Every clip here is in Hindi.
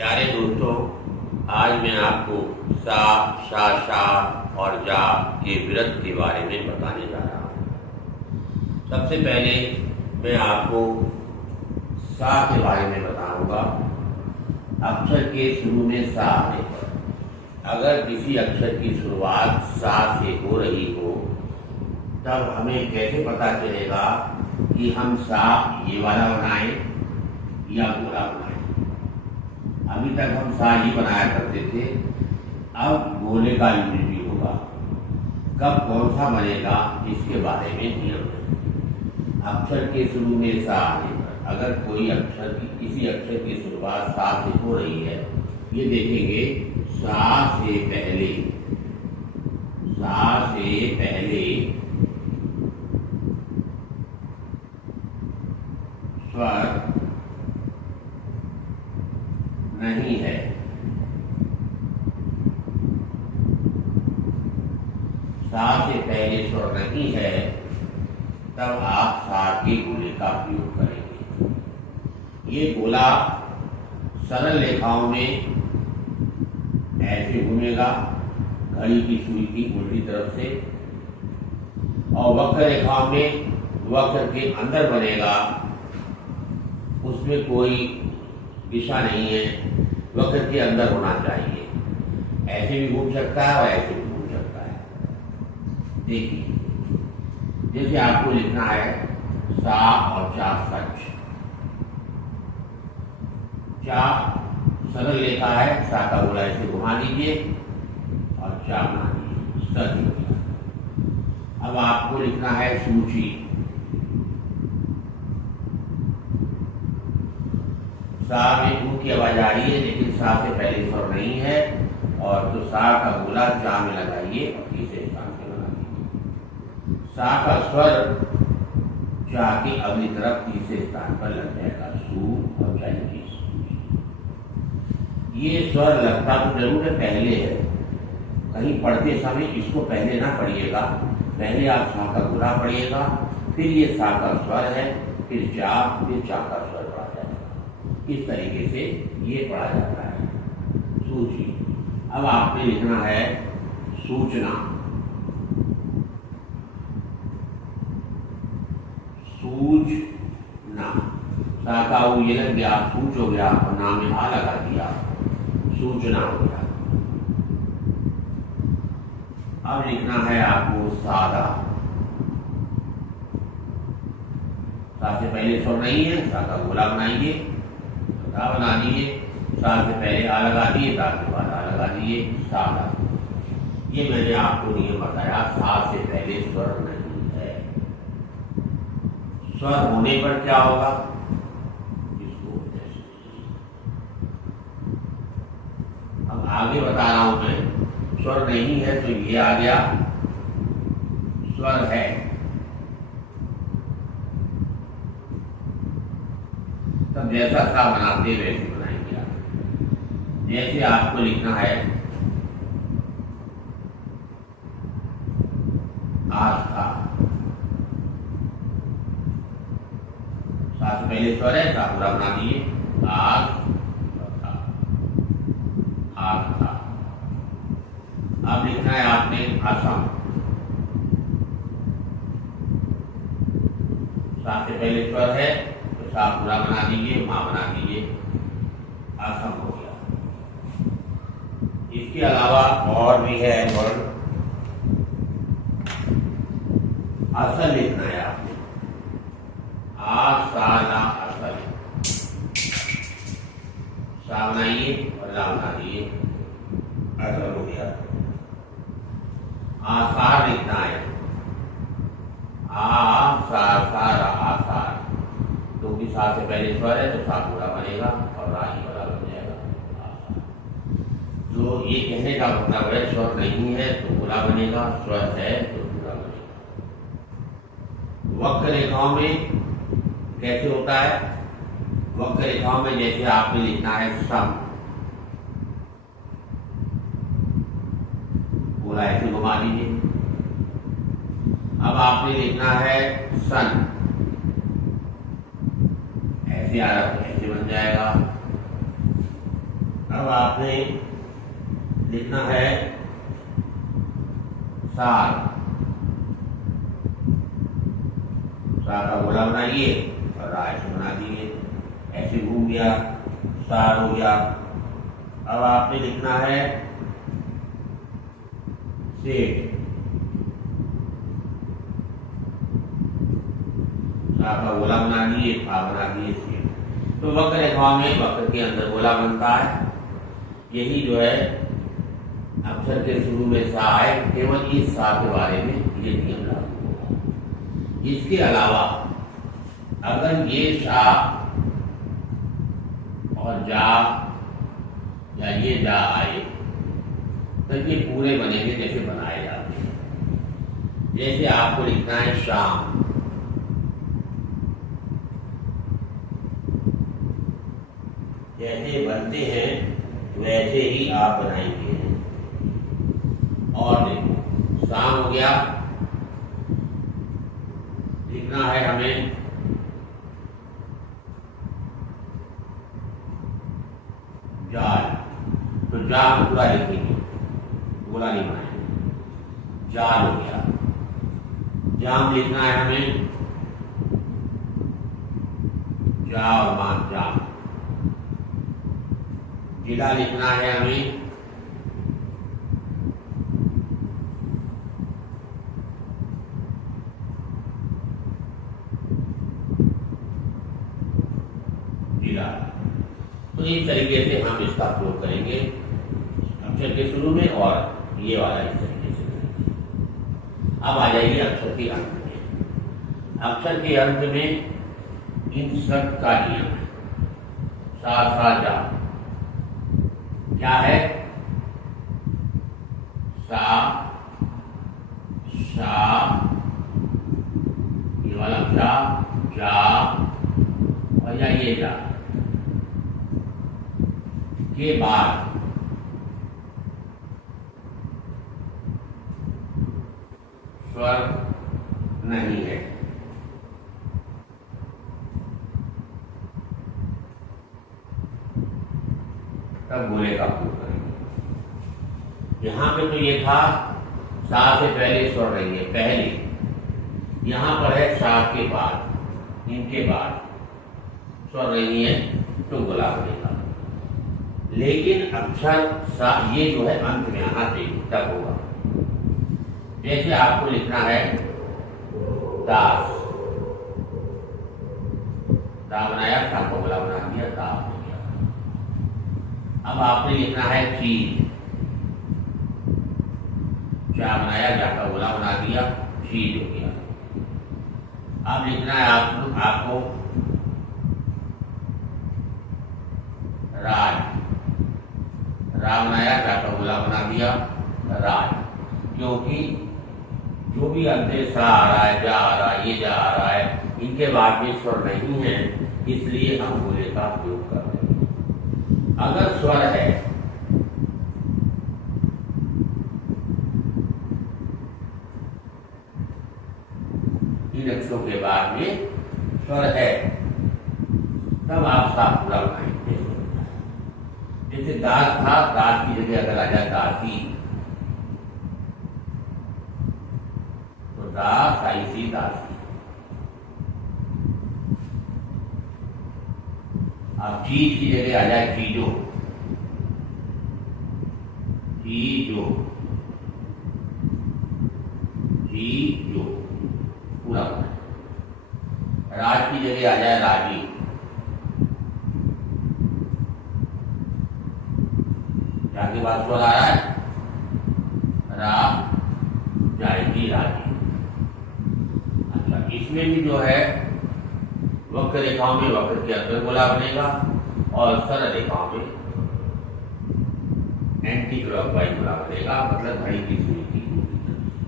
प्यारे दोस्तों, आज मैं आपको सा, शा, शा और जा के विरत के बारे में बताने जा रहा हूँ। सबसे पहले मैं आपको सा के बारे में बताऊंगा। अक्षर के शुरू में सा आने पर अगर किसी अक्षर की शुरुआत सा से हो रही हो तब हमें कैसे पता चलेगा कि हम सा ये वाला बनाएं या गोला बनाएं। अभी तक हम सा ही बनाया करते थे, अब गोले का यूज भी होगा। कब कौन सा बनेगा इसके बारे में नियम है। अक्षर के शुरू में सा आने पर अगर कोई अक्षर की किसी अक्षर की शुरुआत सा से हो रही है, ये देखेंगे सा से पहले स्वर नहीं है। सा से पहले स्वर नहीं है तब आप सा के गोले का प्रयोग करेंगे। ये गोला सरल रेखाओं में ऐसे घूमेगा घड़ी की सुई की उल्टी तरफ से, और वक्र रेखाओं में वक्र के अंदर बनेगा, उसमें कोई दिशा नहीं है, वक्र के अंदर होना चाहिए। ऐसे भी घूम सकता है और ऐसे भी घूम सकता है। देखिए, जैसे आपको लिखना है सा और चा सच। चा सरल रेखा है, सा का गोला ऐसे घुमा दीजिए और चा बना दीजिए, सच हो गया। अब आपको लिखना है सूची। सा में ऊ की आवाज आ रही है लेकिन सा से पहले स्वर नहीं है, और तो सा का गोला चा में लगाइए और तीसरे स्थान पे लगा दीजिए। सा का स्वर चा की अगली तरफ तीसरे स्थान पर लग जाएगा, सू और जाएगी। ये स्वर लगता तो जरूर है, पहले है। कहीं पढ़ते समय इसको पहले ना पढ़िएगा, पहले आप सा का गोला पढ़िएगा, फिर ये सा का स्वर है, फिर चा का स्वर पढ़ा जाएगा। इस तरीके से ये पढ़ा जाता है। सूची। अब आपने लिखना है सूचना। सूचना, सा का ऊ ये लग गया, सूच हो गया और नाम में आ लगा दिया, सूचना हो गया। अब लिखना है आपको सादा। सा से पहले स्वर नहीं है, सा का गोला बनाइए, सा बना दिए, सा से पहले आ लगा दिए, सा के बाद आ लगा दिए, सादा। ये मैंने आपको नियम बताया, सा से पहले स्वर नहीं है। स्वर होने पर क्या होगा, इसको अब आगे बता रहा हूं मैं। स्वर नहीं है तो ये आ गया, स्वर है तब जैसा सा बनाते वैसे बनाएंगे आप। जैसे आपको लिखना है आस्था। सा से पहले स्वर है, सा पूरा बना दिए, आस्था। अब लिखना है आपने असम। सा से पहले स्वर है तो सा पूरा बना दीजिए, मां बना दीजिए, असम हो गया। इसके अलावा और भी है वर्ड। असल लिखना है आपने, आसाला असल। सा बनाइए और ला बना दिए, असल हो गया। आसार लिखना है, आसार, आसार। क्योंकि सा से पहले स्वर है तो सा पूरा बनेगा और रा ही वाला बन जाएगा। तो ये कहने का मतलब है, स्वर नहीं है तो पूरा बनेगा, स्वर है तो पूरा बनेगा। वक्र रेखाओं में कैसे होता है, वक्र रेखाओं में जैसे आपने लिखना है सम, पूरा ऐसे घुमा दीजिए। अब आपने लिखना है सन, ऐसे आ रहा ऐसे बन जाएगा। अब आपने लिखना है सार। सा का गोला बनाइए और रा ऐसे बना दिए, ऐसे घूम गया, सार हो गया। अब आपने लिखना है सेठ। सा का गोला बना दिए, फा बना दिए, सेठ। तो वक्र रेखाओं में वक्र के अंदर गोला बनता है। यही जो है अक्षर के शुरू में सा आए, केवल इस सा के बारे में ये नियम लागू होगा। इसके अलावा अगर ये सा और जा या ये जा आए तो ये पूरे बनेंगे जैसे बनाए जाते हैं। जैसे आपको लिखना है शाम, जैसे बनते हैं वैसे ही आप बनाएंगे। और देखो शाम हो गया, लिखना है हमें जाल। तो जाल पूरा लिखेंगे, गोला नहीं बनाएंगे। जाल हो गया। जाम लिखना है हमें जा और मान जाम। जिला लिखना है हमें जिला। तो इस तरीके से हम इसका प्रयोग करेंगे अक्षर के शुरू में और ये वाला इस तरीके से करेंगे। अब आ जाइए अक्षर के अंत में। अक्षर के अंत में इन सब का नियम है। सा सा जा क्या है? सा शा, ये वाला जा और या ये जा के बाद स्वर नहीं है। तब बोले का प्रयोग करेंगे। यहां पे तो ये था सा से पहले स्वर नहीं है, पहले यहां पर है सा के बाद, इनके बाद स्वर नहीं है तो गोला बनेगा। लेकिन अक्षर सा ये जो है अंत में आना चाहिए, तब होगा। जैसे आपको लिखना है दास, दा बनाया, सा को गोला बना दिया, दास हो गया। अब आपने लिखना है चीज, जा बनाया, जा का गोला बना दिया, चीज हो गया। अब लिखना है आपको राज, रा बनाया, जा का गोला बना दिया, राज। क्योंकि जो भी अंत सा आ रहा है, जा आ रहा है, ये जा आ रहा है, इनके बाद में स्वर नहीं है, इसलिए हम गोले का प्रयोग कर रहे हैं। अगर स्वर है इन अक्षरों के बाद में स्वर है, तब आप सा पूरा बनाएंगे। जैसे दास था, दास की जगह अगर आ जाए दासी, तो दास आई दासी। अब चीज की जगह आ जाए चीजो, चीजो, चीजो पूरा बनाए। राज की जगह आ जाए राजी, के बाद स्वर आ रहा है रा, जाएगी राजी। अच्छा, इसमें भी जो है वक्र रेखाओं में वक्र के अंदर गोला बनेगा और सरल रेखाओं में एंटी क्लॉकवाइज गोला बनेगा, मतलब घड़ी की सुई की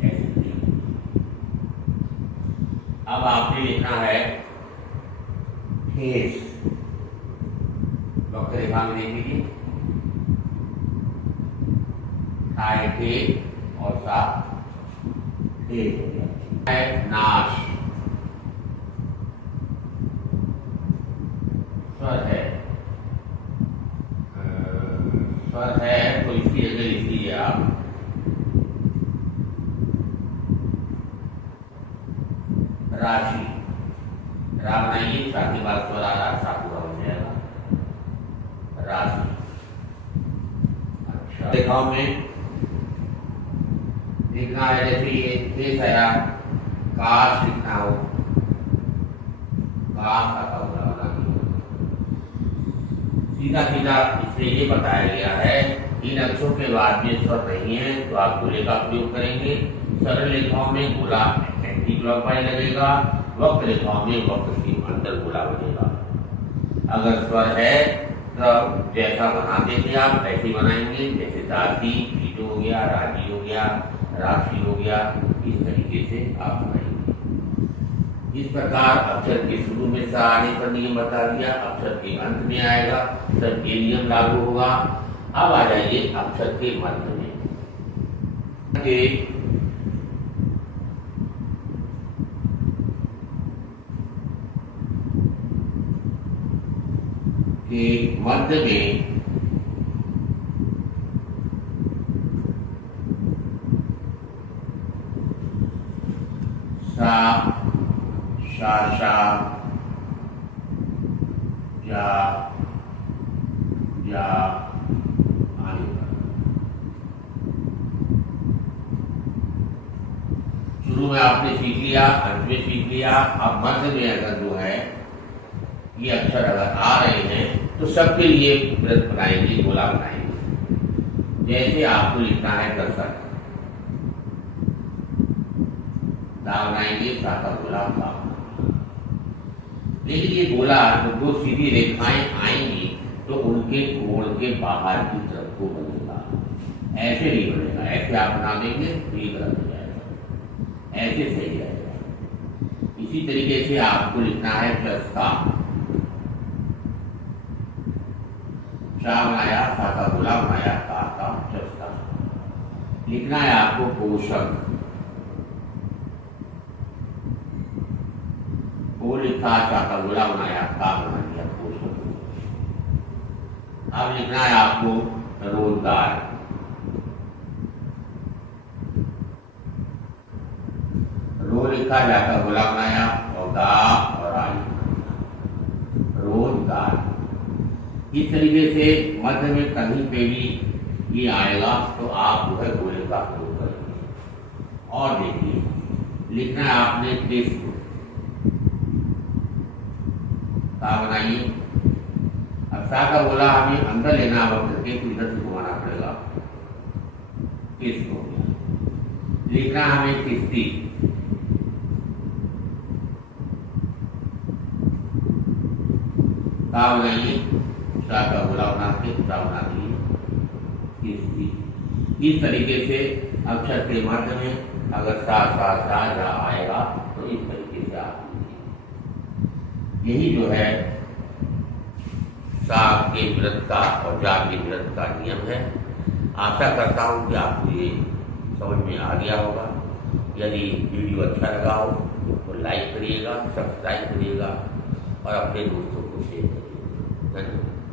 ऐसे। अब आपने लिखना है ठेस, वक्र रेखा में देख लीजिए, ठाए थे और सा ठेस हो गया है। नाश स्वर है स्वर है तो इसकी जगह लिख लीजिए आप राशि। रा बनाइए, साथ ही बात स्वर आ रहा, सा पूरा हो जाएगा राशि। अच्छा, रेखाओं में लिखना है, जैसे ये देश आया, काश लिखना हो, काश आता होगा सीधा सीधा। इसमें ये बताया गया है इन अक्षरों के बाद में स्वर नहीं है तो आप गोले का प्रयोग करेंगे। सरल रेखाओं में गोला एंटी क्लॉकवाइज लगेगा, वक्र रेखाओं में वक्र के अंदर गोला बनेगा। अगर स्वर है तो जैसा बनाते थे आप ऐसे बनाएंगे, जैसे दासी कीटो हो गया, राजी हो गया, राशि हो गया, इस तरीके से आप बनाएंगे। इस प्रकार अक्षर के शुरू में सा आने पर नियम बता दिया, अक्षर के अंत में आएगा तब ये नियम लागू होगा। अब आ जाइए अक्षर के मध्य में। के मध्य में सा, शा, शा, जा, या आने पर शुरू में आपने सीख लिया, अंत में सीख लिया। अब मध्य में अगर जो है ये अक्षर अगर आ रहे हैं तो सबके लिए वृत्त बनाएंगे, गोला बनाएंगे। जैसे आपको लिखना है दस्तक, दा बनाएंगे, सा का गोला दा। लेकिन ये गोला दो सीधी रेखाएं आएंगी तो उनके कोण के बाहर की तरफ को बनेगा, ऐसे नहीं बनेगा। ऐसे आप बना देंगे तो ये गलत हो जाएगा, ऐसे सही रहेगा। इसी तरीके से आपको लिखना है चस्का, शा बनाया, सा का गोला बनाया, का चस्का। लिखना है आपको पोषक, वो लिखा, सा का गोला बनाया, का बना दिया पोषक। अब लिखना है आपको रोजगार, रो लिखा, जाकर गोला बनाया और गा और आ रोजगार। इस तरीके से मध्य में कहीं पे भी ये आएगा तो आप जो है गोले का प्रयोग करेंगे। और देखिए लिखना है आपने किस्म, सा बनाइए। अब सा का गोला हमें अंदर लेना वक्त के इधर से घुमाना पड़ेगा, किस्म हो गया। लिखना हमें किस्ती, सा बनाइए, सा का गोला बना के सा बना दिए किस्ती। इस तरीके से अक्षर के मध्य में अगर सा सा सा जा आएगा तो इस तरीके से आप यही जो है सा के वृत्त का और जा के वृत्त का नियम है। आशा करता हूँ कि आपको ये समझ में आ गया होगा। यदि वीडियो अच्छा लगा हो तो लाइक करिएगा, सब्सक्राइब करिएगा और अपने दोस्तों को शेयर करिएगा। धन्यवाद।